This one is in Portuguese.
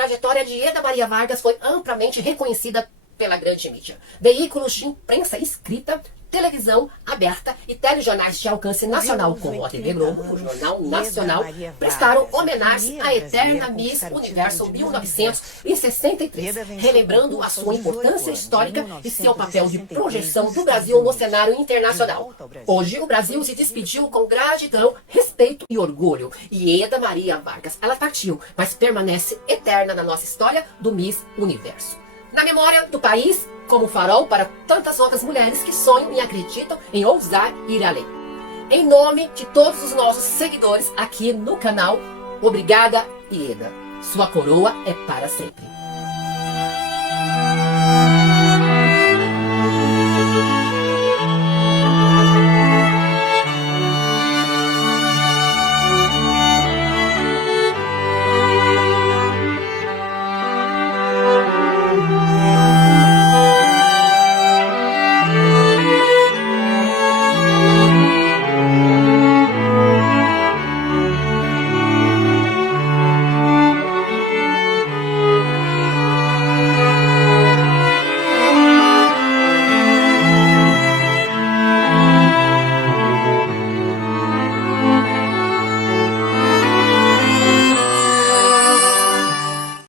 trajetória de Eda Maria Vargas foi amplamente reconhecida pela grande mídia. Veículos de imprensa escrita, televisão aberta e telejornais de alcance nacional, como a TV Globo, o Jornal Nacional, prestaram homenagem à eterna Miss Universo 1963, relembrando a sua importância histórica e seu papel de projeção do Brasil no cenário internacional. Hoje, o Brasil se despediu com gratidão, respeito e orgulho. E Eda Maria Vargas, ela partiu, mas permanece eterna na nossa história do Miss Universo. Na memória do país, como farol para tantas outras mulheres que sonham e acreditam em ousar ir além. Em nome de todos os nossos seguidores aqui no canal, obrigada, Eda. Sua coroa é para sempre.